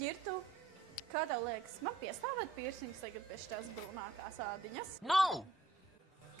Ģirtu, kā tev liekas, man piestāvēt piercings tagad pēc tās brūnākās ādiņas? Nav!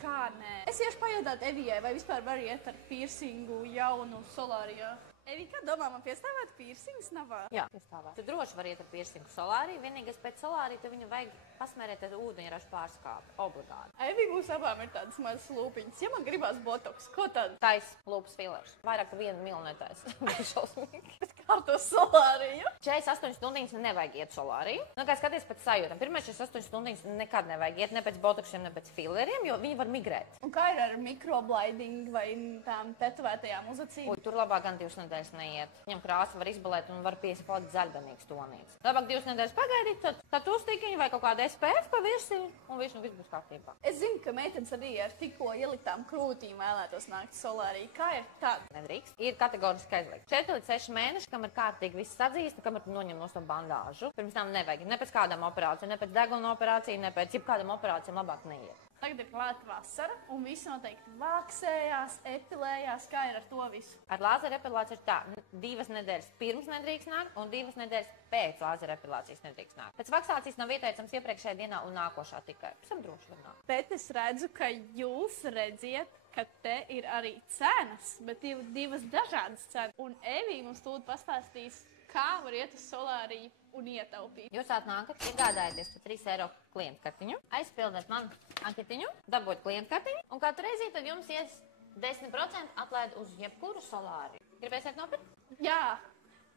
Kā nē? Es iešu pajautāt Evijai, vai vispār var iet ar piercingu jaunu solārijā. Evi, kā domā, man piestāvēt piercings navā? Jā, piestāvēt. Tu droši var iet ar piercingu solāriju, vienīgais pēc solāriju, tad viņu vajag pasmērēt ar ūdeņražu pārskāpi, obligāti. Evi, mums abām ir tādas mazas lūpiņas. Ja man gribās botoks, ko tad? Tais lūpas fillers. Vairāk ka 1 mili netais. Šausmīgi. Bet kā ar to solāriju? 48 stundiņas nevajag iet solāriju. Nu, kā skaties pēc sajūtām. Pirmais 48 stundiņas nekad nevajag iet ne pēc botoksiem, ne pēc filleriem, jo viņi var migrēt. Un kā ir ar mikroblading vai tām tetovētajām uzacīm? Tur labāk gan 2 nedēļas neiet. Viņam krāsa var izbalēt un var palikt zaļdanīgs tonīts. Labāk 2 nedēļas pagaidīt, tad uztīkiņu vai kaut kādu SPF pa virsmu un viss būs kārtībā. Es zinu, ka meitenes arī ar tikko ieliktām krūtīm vēlētos nākt solāriju. Kā ir tad? Nedrīkst. Ir kategoriski aizliegts. 4 līdz 6 mēneši, kamēr kārtīgi viss sadzīst, kamēr tu noņem no to bandāžu. Pirms tam nevajag. Ne pēc kādām operācijām, ne pēc deguna operācijām, ne pēc jebkādām operācijām labāk neiet. Tagad ir klāta vasara, un visi noteikti vāksējās, epilējās. Kā ir ar to visu? Ar lāzera epilāciju ir tā, 2 nedēļas pirms nedrīkst nākt, un 2 nedēļas pēc lāzera epilācijas nedrīkst nākt. Pēc vakcinācijas nav ieteicams iepriekšējā dienā un nākošā tikai. Pēc droši var nākt. Bet es redzu, ka jūs redziet, ka te ir arī cenas, bet ir 2 dažādas cenas. Un Evija mums tūlīt pastāstīs, kā var iet uz solāriju un ietaupīt. Jūs atnākat, iegādājaties par 3 eiro klientu kartiņu, aizpildat man anketiņu, dabūt klientu kartiņu, un katru reizi tad jums ies 10% atlaid uz jebkuru solāriju. Gribēsiet nopirkt? Jā,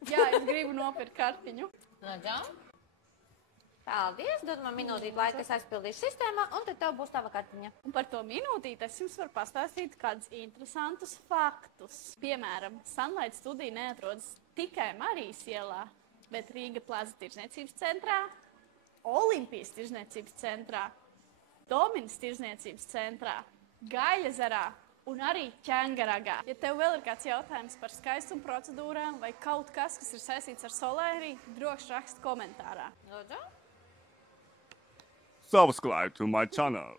es gribu nopirkt kartiņu. Lūdzu. Paldies, dod man minūtīti laika, es aizpildīšu sistēmā, un tad tev būs tava kartiņa. Un par to minūtīti es jums varu pastāstīt kādus interesantus faktus. Piemēram, Sunlight studija neatrodas tikai Marijas ielā, bet Rīga Plaza tirdzniecības centrā, Olimpijas tirdzniecības centrā, Dominas tirdzniecības centrā, Gaļazarā un arī Ķengaragā. Ja tev vēl ir kāds jautājums par skaistuma procedūrām vai kaut kas, kas ir saistīts ar solāriju, droši rakst komentārā. Lūdzu. Subscribe to my channel.